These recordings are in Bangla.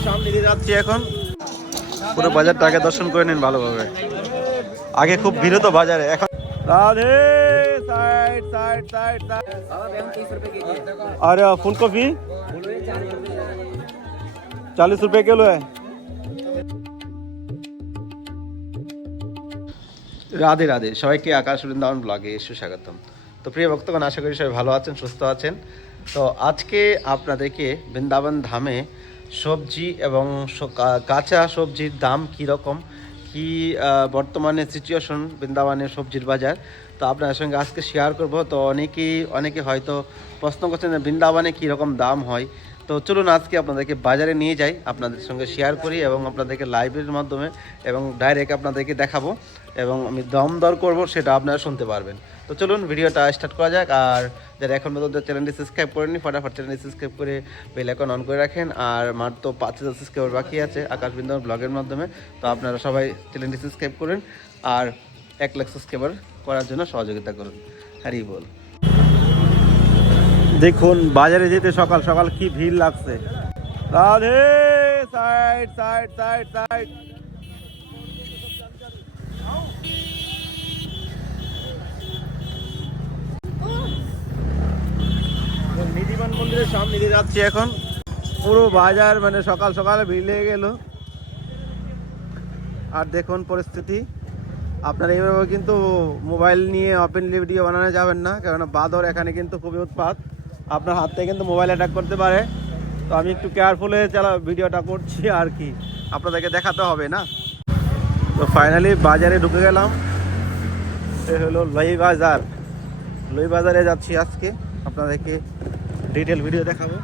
মন্দিরের সামনে দিয়ে যাচ্ছি এখন পুরো বাজারটা আগে দর্শন করে নিন ভালোভাবে আগে খুব ভিড় তো বাজারে এখন Radhe side side side side और फूल गोभी चालीस रुपए किलो है রাধে রাধে সবাইকে আকাশ বৃন্দাবন ব্লগে সুস্বাগতম তো প্রিয় ভক্তগণ আশা করি সবাই ভালো আছেন সুস্থ আছেন তো আজকে আপনাদেরকে বৃন্দাবন ধামে সবজি এবং কাঁচা সবজির দাম কী রকম? কি বর্তমানে সিচুয়েশন বৃন্দাবনের সবজির বাজার? তো আপনার সঙ্গে আজকে শেয়ার করব। তো অনেকেই, অনেকে হয়তো প্রশ্ন করছেন বৃন্দাবনে কীরকম দাম হয়? তো চলুন আজকে আপনাদেরকে বাজারে নিয়ে যাই, আপনাদের সঙ্গে শেয়ার করি এবং আপনাদেরকে লাইভের মাধ্যমে এবং ডাইরেক্ট আপনাদেরকে দেখাবো এবং আমি দম দর করব সেটা আপনারা শুনতে পারবেন। তো চলুন ভিডিওটা স্টার্ট করা যাক আর যারা এখন পর্যন্ত চ্যানেলটি সাবস্ক্রাইব করেনি ফটাফট চ্যানেলটি সাবস্ক্রাইব করে বেল আইকন অন করে রাখেন আর মার তো পাঁচ হাজার সাবস্ক্রাইবার বাকি আছে আকাশ বৃন্দাবন ব্লগের মাধ্যমে, তো আপনারা সবাই চ্যানেলটি সাবস্ক্রাইব করেন আর এক লাখ সাবস্ক্রাইবার করার জন্য সহযোগিতা করুন। হ্যারি বল। দেখুন বাজারে যেতে সকাল সকাল কি ভিড় লাগছে। Radhe side side side side. নিধিমান মন্দিরের সামনে দিয়ে যাচ্ছি এখন। পুরো বাজার মানে সকাল সকালে ভিড় লেগে গেল। আর দেখুন পরিস্থিতি। আপনারা এইভাবে কিন্তু মোবাইল নিয়ে ওপেনলি ভিডিও বানানো যাবেন না কেননা বাদর এখানে কিন্তু খুবই উৎপাত। আপনার হাত থেকে কিন্তু মোবাইল অ্যাটাক করতে পারে। তো আমি একটু কেয়ারফুল হয়ে চালা ভিডিওটা করছি আর কি। আপনাদেরকে দেখাতে হবে না? তো ফাইনালি বাজারে ঢুকে গেলাম। সে হলো লই বাজার। লই বাজারে যাচ্ছি আজকে। আপনাদেরকে ডিটেল ভিডিও দেখাবো।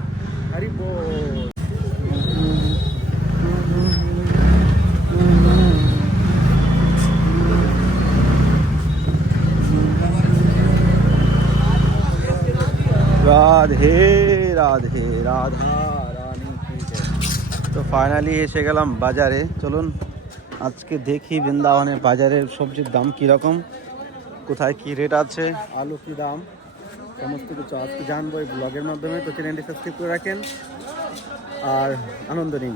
রাধে রাধে, রাধা রানী তো ফাইনালি এসে গেলাম বাজারে। চলুন, আজকে দেখি বৃন্দাবনে বাজারের সবজির দাম কীরকম, কোথায় কী রেট আছে, আলু কী দাম, সমস্ত কিছু আজকে জানব এই ব্লগের মাধ্যমে। তো চ্যানেলটি সাবস্ক্রাইব করে রাখেন, আর আনন্দ নিন।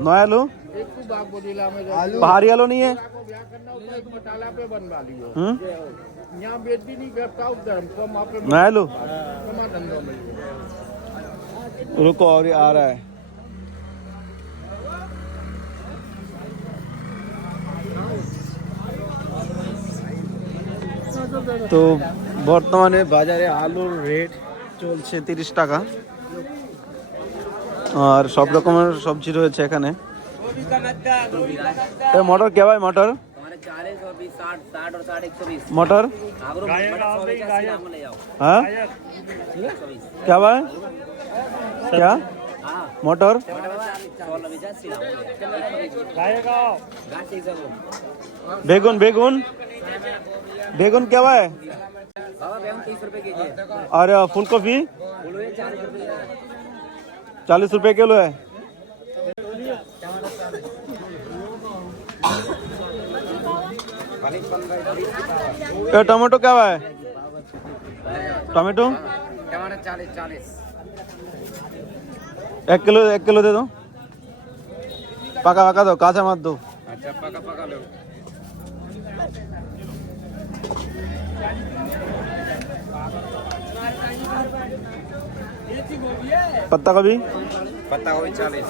नया आलू पहाड़ी आलू नहीं है हम्म यहाँ बेटी नहीं करता उधर हमको वहाँ पे नया आलू कमा धंधों में रुको और ये आ रहा है তো বর্তমানে বাজারে আলুর রেট চলছে তিরিশ টাকা আর সব রকমের সবজি রয়েছে এখানে এ মটর কে ভাই মটর हमारे चालीस और बीस साठ साठ और साठ एक सौ बीस मटर आगरो मटर सौ बीस अस्सी नाम ले जाओ हाँ एक सौ बीस क्या भाई क्या हाँ मटर टमाटर सौ बीस अस्सी नाम ले जाओ गाछ एक सौ बेगुन बेगुन बेगुन क्या भाई बाबा बेहन तीस रुपए के जी है और फूल गोभी फूल हुए चालीस रुपये किलो है। ये टमाटो क्या है? टमाटो? एक किलो एक किलो दे दो। पका पका दो, कासा मत दो। अच्छा पका पका लो। पत्ता गोभी पत्ता गोभी चालीस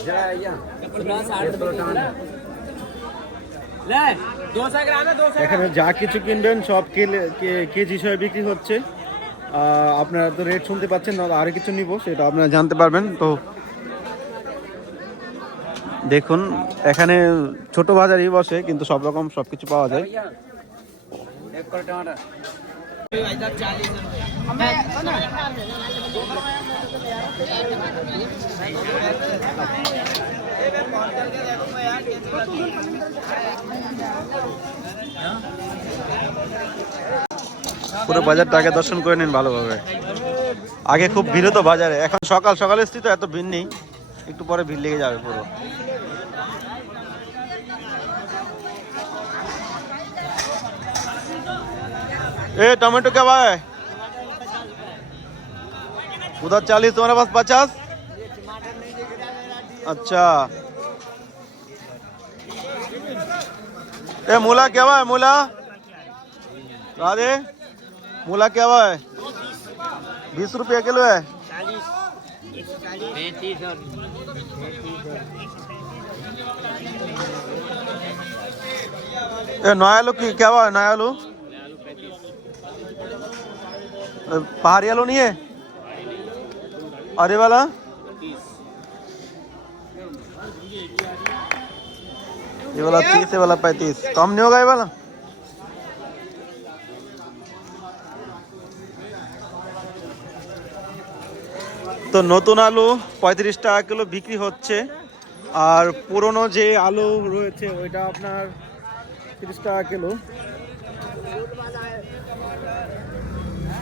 जरा या ले दो सौ ग्राम है दो सौ এখানে যা কিছু কিনবেন সব কেলে- কে- কেজি হিসেবে বিক্রি হচ্ছে আহ, আপনারা তো রেট শুনতে পাচ্ছেন না আরো কিছু নিব সেটা আপনারা জানতে পারবেন তো দেখুন এখানে ছোট বাজারই বসে কিন্তু সব রকম সব কিছু পাওয়া যায় एक करोड़ टमाटर পুরো বাজারটা আগে দর্শন করে নিন ভালোভাবে। আগে খুব ভিড় হতো বাজারে, এখন সকাল সকালে স্থিত এত ভিড় নেই, একটু পরে ভিড় লেগে যাবে পুরো। ए, टमाटो क्या भाव है? उधर चालीस, तुम्हारे पास पचास? अच्छा। ए, मूला क्या भाव है, मूला? राधे मूला क्या भाव है? बीस रुपया किलो है। ए नया आलू क्या भाव है नया आलू पहाड़ी आलू नहीं है अरे वाला ये वाला तीस ये वाला पैंतीस कम नहीं होगा ये वाला তো নতুন আলু পঁয়ত্রিশ টাকা কিলো বিক্রি হচ্ছে আর পুরনো যে আলু রয়েছে ওইটা আপনার তিরিশ টাকা কিলো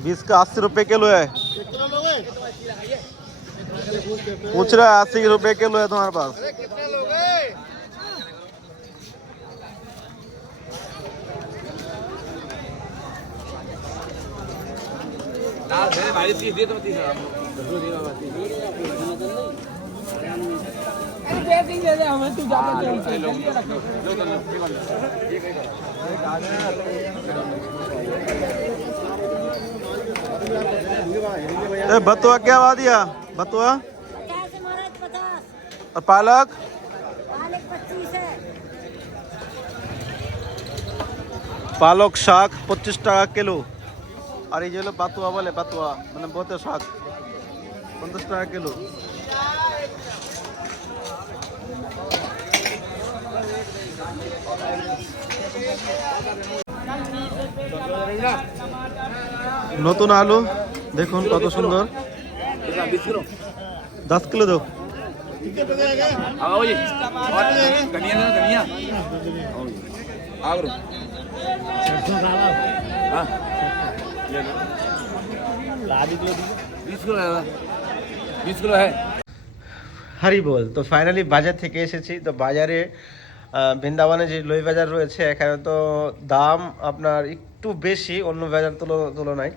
बीस का अस्सी रुपए किलो है पूछ रहा है अस्सी रुपए किलो है तुम्हारे पास अरे ए बतुआ क्या भाव दिया बतुआ पचास है महाराज पचास और पालक पालक पच्चीस है পালক শাক পঁচিশ টাকা কিলো আর এই যে হলো পাতুয়া বলে পাতুয়া মানে বতে শাক পঞ্চাশ টাকা কিলো নতুন আলু দেখুন কত সুন্দর। দশ কিলো দাও। হারি বল, তো ফাইনালি বাজার থেকে এসেছি, তো বাজারে বৃন্দাবনে যে লই বাজার রয়েছে, এখানে তো দাম আপনার একটু বেশি, অন্য বাজার তুলনায়।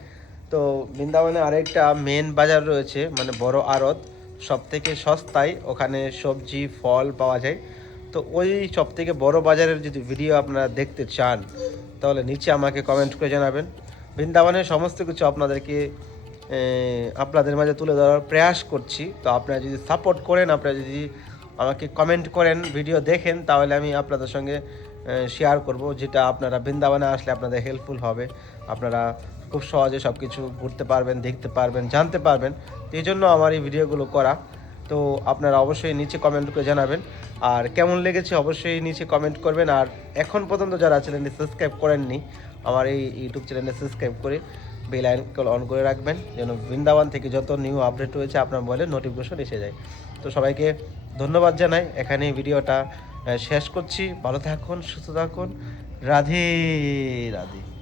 তো বৃন্দাবনে আরেকটা মেন বাজার রয়েছে মানে বড় আড়ত সব থেকে সস্তায় ওখানে সবজি, ফল পাওয়া যায়। তো ওই সব থেকে বড় বাজারের যদি ভিডিও আপনারা দেখতে চান, তাহলে নিচে আমাকে কমেন্ট করে জানাবেন। বৃন্দাবনের সমস্ত কিছু আপনাদেরকে আপনাদের মাঝে তুলে ধরার প্রয়াস করছি। তো আপনারা যদি সাপোর্ট করেন, আপনারা যদি আমাকে কমেন্ট করেন ভিডিও দেখেন, তাহলে আমি আপনাদের সঙ্গে শেয়ার করব, যেটা আপনারা বৃন্দাবনে আসলে আপনাদের হেল্পফুল হবে। আপনারা খুব সহজে সব কিছু ঘুরতে পারবেন, দেখতে পারবেন, জানতে পারবেন। তো এই জন্য আমার এই ভিডিওগুলো করা। তো আপনারা অবশ্যই নিচে কমেন্ট করে জানাবেন। আর কেমন লেগেছে অবশ্যই নিচে কমেন্ট করবেন। আর এখন পর্যন্ত যারা চ্যানেলটি সাবস্ক্রাইব করেননি, আমার এই ইউটিউব চ্যানেলে সাবস্ক্রাইব করে বেল আইকন অন করে রাখবেন। যেন বৃন্দাবন থেকে যত নিউ আপডেট রয়েছে আপনার মোবাইলে নোটিফিকেশন এসে যায়। তো সবাইকে ধন্যবাদ জানাই। এখানে ভিডিওটা শেষ করছি। ভালো থাকুন, সুস্থ থাকুন। রাধে রাধে।